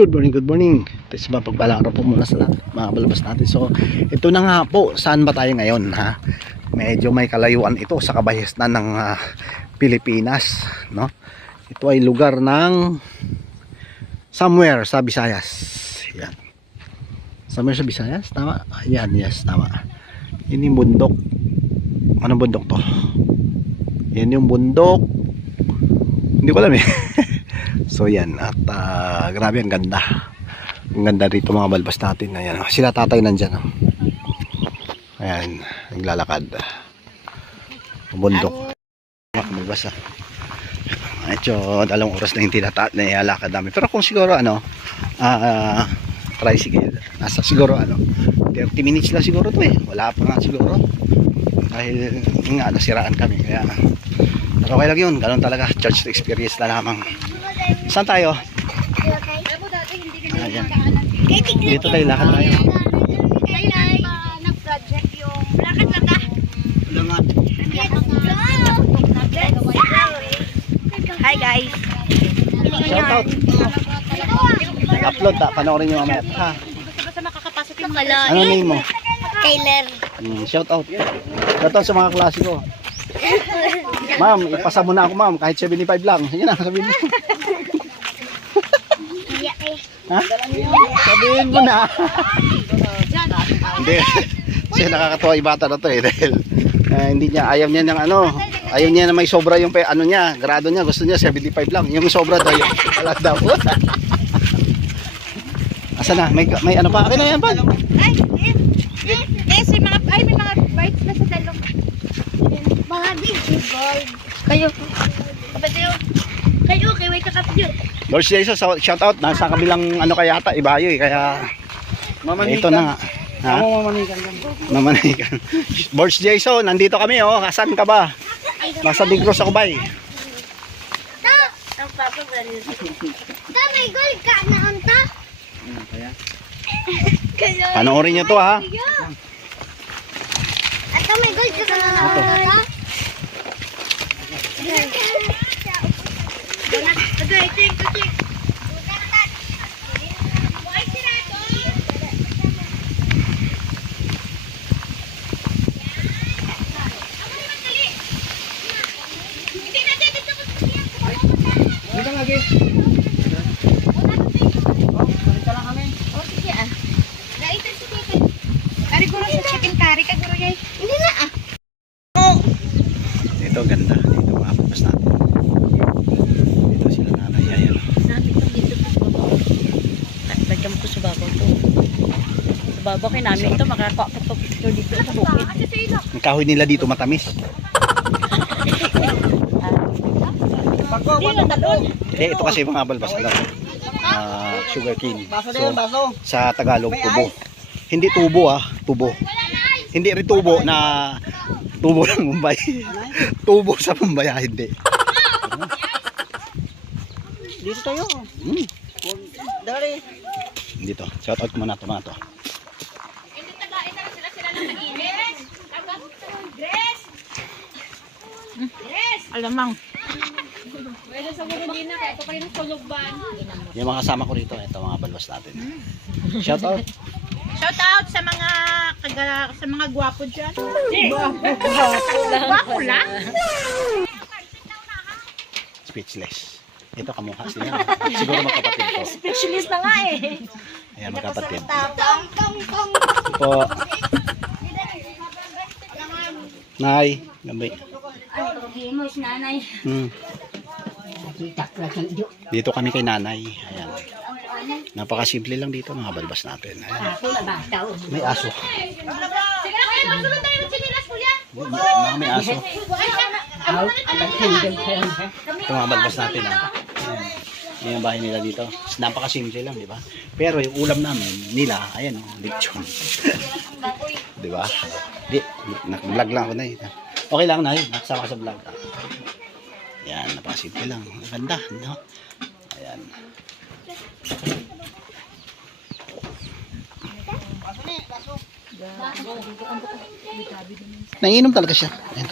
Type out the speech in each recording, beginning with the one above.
Good morning, good morning. Ito is mapagpalang araw po muna sa lahat, mga balabas natin. So, ito na nga po, saan ba tayo ngayon, ha? Medyo may kalayuan ito sa kabayasnan ng Pilipinas, no? Ito ay lugar ng somewhere sa Visayas. Yan. Somewhere sa Visayas, tama? Yan, yes, tama. Yan yung bundok. Anong bundok to? Yan yung bundok. Hindi ko alam eh. So yan, at grabe, ang ganda. Ang ganda rito mga balbas natin. Ayan, sila tatay nandyan. Ayan, naglalakad. Bundok. Mga balbas. Medyo dalawang oras na hindi naialakad namin. Pero kung siguro tricycle, nasa siguro 30 minutes lang siguro to eh. Wala pa nga siguro. Dahil nga nasiraan kami. Kaya pero okay lang yun, ganun talaga. Church experience na lamang. Saan tayo? Ayan. Dito tayo, lakad tayo. Nag-project yung lakad lang ka. Hi guys. Shout out. Upload ta, panoorin nyo mamaya. Ha? Basta makakapasok yung kalon. Ano name mo? Kyler. Shout out. Shout out sa mga klase ko. Ma'am, ipasa mo na ako ma'am, kahit 75 lang. Sige na, sabihin mo. Ha? Sabihin mo na. Hindi. Kasi nakakatawa yung bata na to eh. Dahil hindi niya, ayaw niya ng ayaw niya na may sobra yung niya, grado niya. Gusto niya 75 lang. Yung sobra daw yun. Wala daw. Asa na? May ano pa? Akin na yan pa. Ay, may mga bites na sa dalong. Mga digibol. Kayo. Kapag kayo, wait ka kapag yun. Lord Jesus, shout out. Nasa kabilang kaya ata, Ibayo eh. Kaya ito na nga. Ha? Mamanikan. Lord Jason, nandito kami oh. Asan ka ba? Nasa Negros ako ba eh. Ang papa ba rin? May gold ka na unta? Panoorin nyo to ha. At may gold ka na unta? Dito ganda, dito mga papas natin. Dito sila nanay, ayan. Lagyan ko sa babaw to. Sa babaw kay namin ito, makakakuha ka pa dito sa bukid. Ang kahoy nila dito matamis. Ito kasi mga balbas sugar cane. So, sa Tagalog, tubo. Hindi tubo tubo. Hindi rin tubo na tubo ng Mumbai. Tubo sa Mumbai, hindi. Dito tayo. Dari. Dito, shout out muna ito mga to. Alamang. Yung mga kasama ko rito, ito mga balbas natin. Shout out. Shout out sa mga gwapo dyan. Gwapo lang. Speechless. Ito kamukha sila. Siguro magkapatid to. Specialist na nga eh. Ayan, magkapatid. Tong. Ito. Nay, gabay. Nanay. Dito kami kay nanay. Ayan. Napakasimple lang dito mga balbas natin. Ayan. May aso. Mga may aso. Ito mga balbas natin. Ayan yung bahay nila dito. Napakasimple lang, di ba? Pero yung ulam namin nila, ayan lechon. Di ba? Nag-vlog lang ako na eh. Okay lang na nakasama sa vlog. Ayan, napakasimple lang. Ganda, no? Ayan. Naiinom talaga siya. Ayan.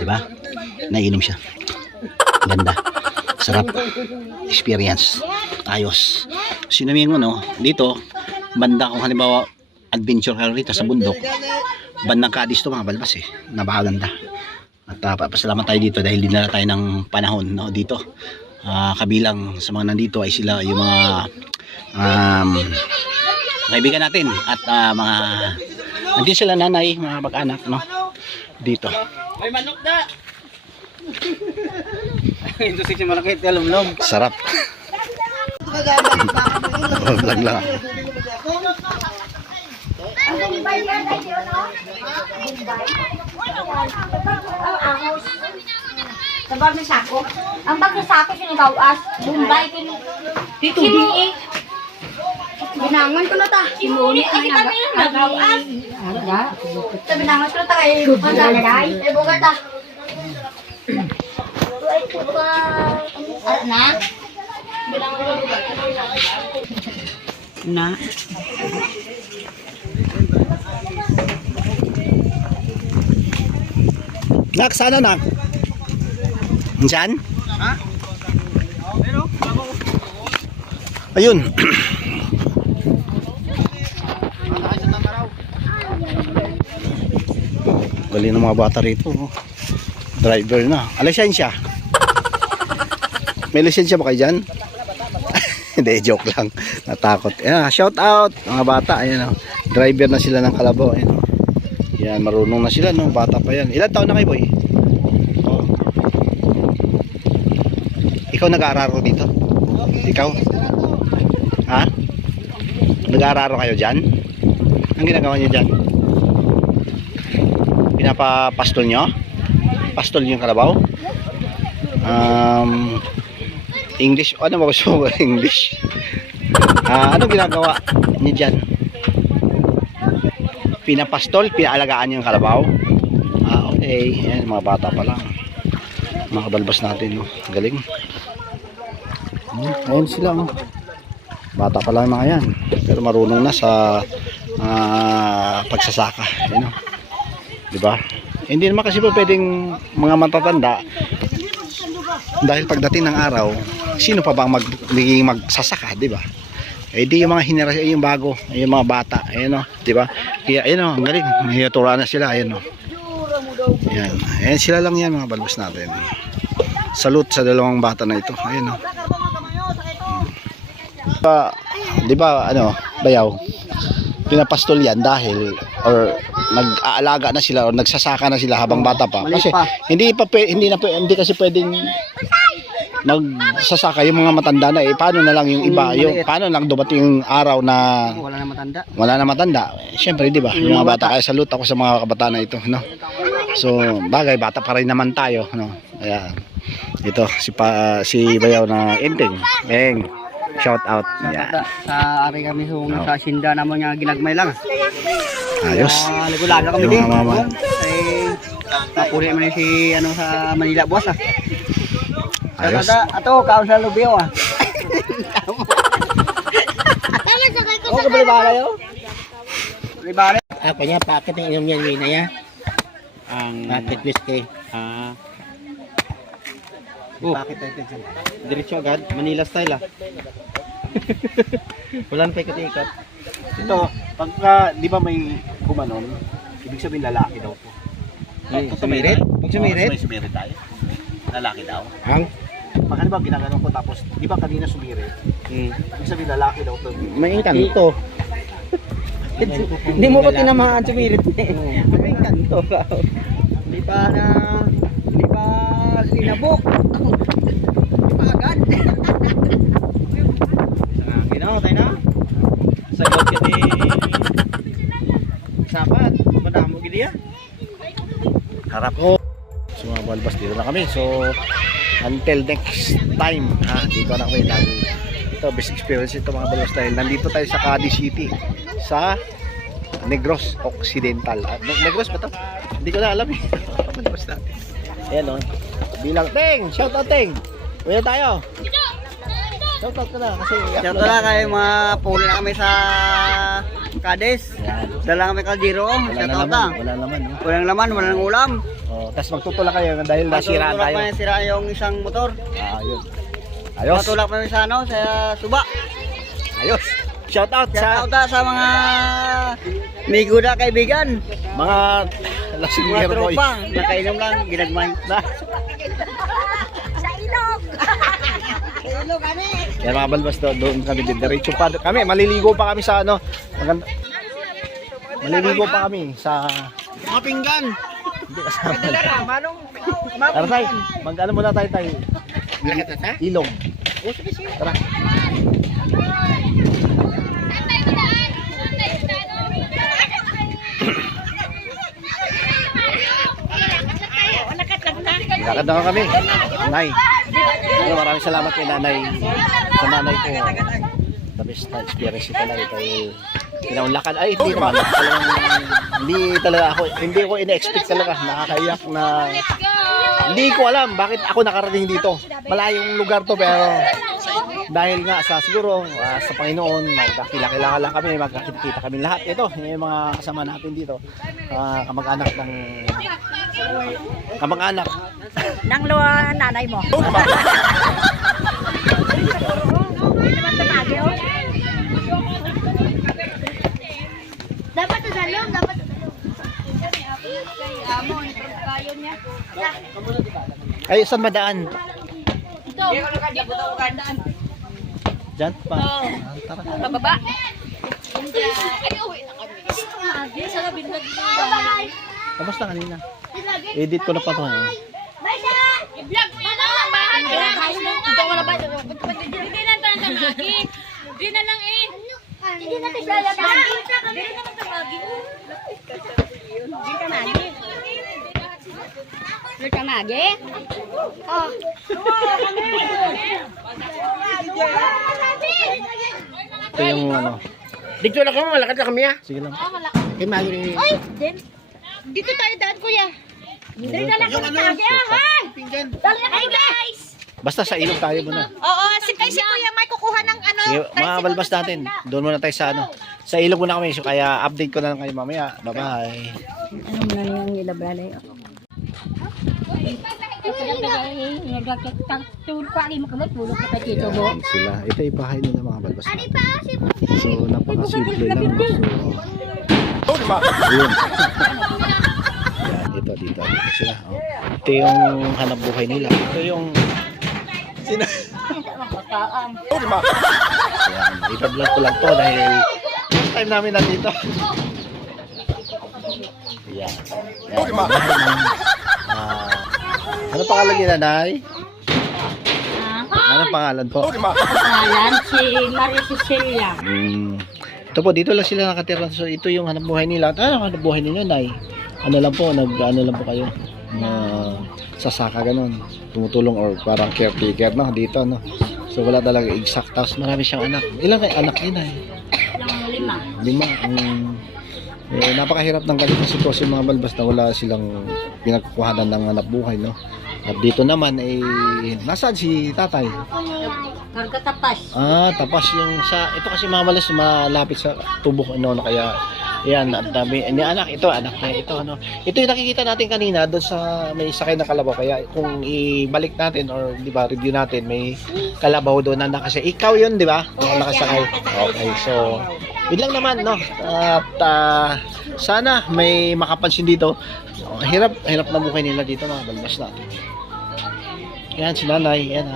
Diba? nainom siya. Ganda. Sarap. Experience. Ayos. Sino mo, no? Dito, banda kung halimbawa adventure ka rito sa bundok, bandang Cadiz to mga balbas eh. Napakaganda. At papasalamat tayo dito dahil dinala tayo ng panahon, no, dito. Kabilang sa mga nandito ay sila yung mga kaibigan natin at mga nandiyan sila nanay, mga mag-anak, no, dito. May manok na! Ito si malaki, talumlom. Sarap. Vlog lang. Sa bag ng sako. Ang bag ng sako sinigawas. Bombay kini. Dito di. Binangon ko na ta. Imunit na nagawas. Sa binangon ko na ta kay Panday. Ay bugat ta. Ay pupa. Na. Binangon ko bugat. Na. Nak, sana nak? Diyan? Ha? Pero, Ayun. Galing ng mga bata rito. Oh. Driver na. Lisensya. May lisensya ba kayo dyan? Hindi, joke lang. Natakot. Ayan, shout out mga bata. Ayan, oh. Driver na sila ng Kalabaw. Ayan, oh. Yan, marunong na sila. No? Bata pa yan. Ilan taon na kayo, boy? Oh. Ikaw nag-aararo dito? Ikaw? Ha? Nag-aararo kayo dyan? Ang ginagawa nyo dyan? Pinapapastol nyo? Pastol yung Kalabaw? English, ano ba gusto mo? English? Ano ginagawa nyo dyan? Pinapastol, pinaalagaan yung Kalabaw? Okay. Ayan, mga bata pa lang. Mga kabalbas natin. Galing. Ayan sila. Bata pa lang mga yan. Pero marunong na sa pagsasaka. Ayan, diba? Hindi naman kasi po pwedeng mga matatanda dahil pagdating ng araw, sino pa bang magiging magsasaka, diba? Eh di yung mga henerasyon, yung bago, yung mga bata, ayan o, diba? Kaya ayan o, ang galing, mahiyatura na sila, ayan o. Ayan, ayan sila lang yan mga balbas natin. Salute sa dalawang bata na ito, ayan o. Diba, ano, bayaw, pinapastol yan dahil, or nag-aalaga na sila, or nagsasaka na sila habang bata pa. Kasi hindi kasi pwedeng magsasaka yung mga matanda na eh. Paano na lang yung iba, yung paano lang dumating yung araw na wala na matanda. Siyempre, di ba? Yung mga bata, kaya salute ako sa mga kabataan na ito, no? So, bagay, bata pa rin naman tayo, no? Ayan. Ito si Bayaw na Enteng. Shout out. Yan. Sa ari kami sa sinda naman nga ginagmay lang. Ayos. Lagulaga kami din. Mama. Ay mapuri man si ano sa Manila buwas ah. Ayos. Ato kaon sa Lubio ah. Oh, kabali ba yo? Libare. Apa niya, paket ng inyong yan na ya? Ang paket whiskey. Paket natin dyan. Diretso agad, Manila style ah. Walang pa ikot-ikot. Ito, pagka, di ba may kumanon, ibig sabihin lalaki daw po. Sumirit? Pag sumirit? May sumirit tayo. Lalaki daw. Ang? Pag ba ginaganon ko tapos, di ba kanina sumirit? Ibig sabihin lalaki daw to. May engkanto. Hindi mo ko tinamaan sumirit eh. May kanto ka. Hindi pa linabok. Hindi pa agad. Ginawa tayo na. Sagot ka di sapat. Madamo gidi yan. Harap ko. So mga balbas, dito na kami. So, until next time, dito na kami. Ito, best experience ito mga balbas dahil nandito tayo sa Cadiz City. Sa Negros Occidental. Negros ba ito? Hindi ko na alam eh. Balbas natin. Ayan o. Bilang, Teng! Shout out Teng! Uwi na tayo. Shout out ka na kasi Shout out na kayo mga puli na kami sa Cadiz. Yan. Dala kami kaldero. Wala na laman. Wala naman. No? Walang laman, walang ulam. Oh, tapos magtutulak kayo dahil nasiraan Matulak tayo. pa sira yung isang motor. Ayun. Ayos. Matulak pa sa ano, sa suba. Ayos. Shout out sa Shout out sa mga migo na kaibigan. mga Mga lasingero boy. tropa. Nakainom lang, ginagmay. Yan mga balbas doon kami diretso pa kami, maliligo pa kami sa ano. Maliligo pa kami sa Mga pinggan. hindi kasama. Tara tayo, mag-ano muna tayo. Ilog. Tara. Lakad na kami. Nay. Pero maraming salamat kay nanay. Sa nanay ko. The best na experience ito na ito. Pinaunlakan. Ay, hindi naman. Hindi ko ina-expect talaga. Nakakaiyak na. Hindi ko alam bakit ako nakarating dito. Malayong lugar to pero dahil nga sa siguro sa Panginoon, magkakilala lang kami, magkakita kami lahat. Ito, yung mga kasama natin dito. Kamag-anak Nang luwa nanay mo. Dapat sa salong, dapat sa salong. Amon, kayo niya. Ay, saan madaan? Ito. Diyan pa. Tara. Pababa. Ay, uwi na kami. Sa gabi na bye. Tapos na kanina. Edit ko na pa to. Bye siya! I-vlog pa na! Bahan ka na! Ito wala ba? Hindi na tayo tamagi. Hindi na lang eh. Hindi na tayo tamagi. Hindi na lang tamagi. Hindi tamagi. Hindi tamagi? Oh. Ito yung ano. Dito na kami, malakad na kami ah. Sige lang. Kay Magri. Ay! Dito tayo daan kuya. Hindi na lang kami tamagi. Pinggan. Dali na kayo guys! Basta sa ilog tayo muna. Oo, si kuya may kukuha ng ano. Sige, mga balbas natin. Doon muna tayo sa ano. Sa ilog muna kami. So, kaya update ko na lang kayo mamaya. Bye-bye. Ano mo na yung ilabralay? Ayan sila. Ito yung bahay nila mga balbas natin. So, napakasimple lang. So, ayun. Yan, ito dito sila. Oh. Ito yung hanap buhay nila. Ito yung Ayan, ipa-vlog ko lang to dahil first time namin nandito. Yan. Yan. Bahay ng, ano pangalan niya, Nanay? Ano pangalan po? Pangalan si Maria Cecilia. Ito po, dito lang sila nakatira. So, ito yung hanap buhay nila. Ano hanap buhay nila, Nay? Ano lang po, ano lang po kayo? Sasaka ganun. Tumutulong or parang caretaker, no? Dito, no? So, wala talaga exact. Tapos marami siyang anak. Ilan kayo anak niya, Nay? Lima. Napakahirap ng ganitong sitwasyon mga balbas na wala silang pinagkukuhanan ng hanap buhay, no? At dito naman nasaan si tatay? Kargatapas. Tapas yung sa ito kasi mga balas malapit sa tubo ano na kaya yan at dami ni anak anak niya ito ano. Ito yung nakikita natin kanina doon sa may sakay na kalabaw kaya kung ibalik natin or di ba review natin may kalabaw doon na nakasakay. Ikaw yun, di ba? Nakasakay. Okay, so yun lang naman, no? At sana may makapansin dito. Hirap na buhay nila dito mga balbas natin. Yan si nanay, yan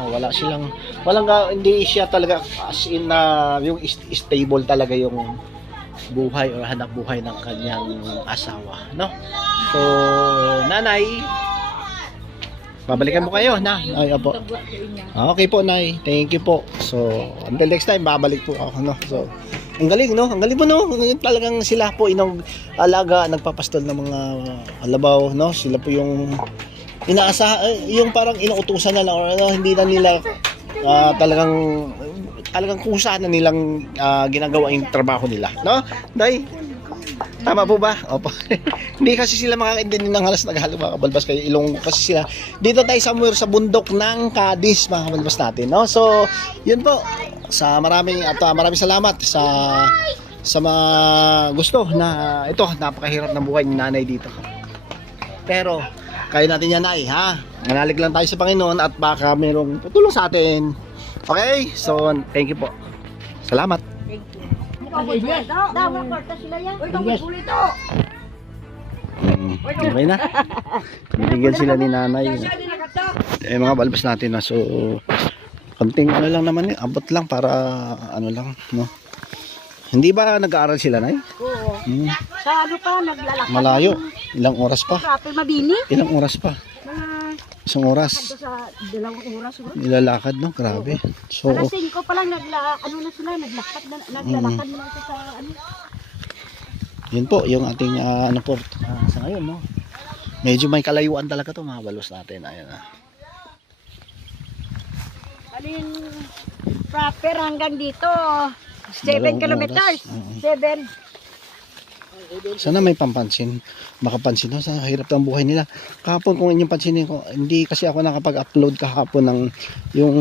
hindi siya talaga as in na yung stable talaga yung buhay or hanap buhay ng kanyang asawa, no? So, nanay, babalikan mo kayo na. Ay, opo. Okay po, Nay. Thank you po. So, until next time, babalik po ako, no? So, ang galing, no? Ang galing mo, no? Talagang sila po alaga, nagpapastol ng mga alabaw, no? Sila po yung yung parang inuutusan na lang or ano, hindi na nila talagang kusa na nilang ginagawa yung trabaho nila, no? Day, tama po ba? Opo. Hindi kasi sila makakaintindi ng halos naghalo mga kabalbas kayo Ilonggo kasi sila. Dito tayo somewhere sa bundok ng Cadiz mga kabalbas natin, no? So, yun po. Maraming salamat sa sa mga gusto na ito, napakahirap ng buhay ni nanay dito. Pero, kaya natin yan, Nay, ha? Manalig lang tayo sa Panginoon at baka mayroong tutulong sa atin. Okay? So, thank you po. Salamat. Daw, kwarta sila yan. Uy, tawag ulit to. Okay na. Binigyan sila ni nanay. Eh, mga balbas natin na. So, konting ano lang naman, abot lang para ano lang, no? Hindi ba nag-aaral sila, Nay? Oo. Sa ano pa, naglalakad. Malayo. Ilang oras pa? Rapid mabini. Ilang oras pa? Mga Isang oras. sa 2 oras. Nilalakad, no? Grabe. So, Alas 5 pa lang naglakad na naglalakad na lang sa ano. yun po, yung ating ano po, sa ngayon, no? Medyo may kalayuan talaga to, mga balos natin. Ayan, Alin proper hanggang dito. 7 Dalawang kilometers. oras. 7. Sana may pampansin, makapansin no, sa hirap ng buhay nila. Kahapon kung inyong pansinin ko, hindi kasi ako nakapag-upload kahapon ng yung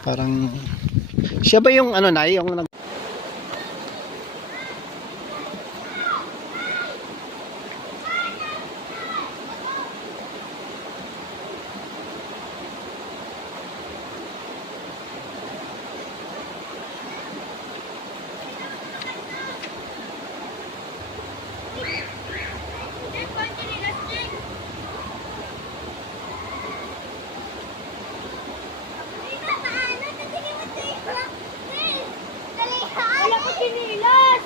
parang siya ba yung ano na yung Wala ko sinilas.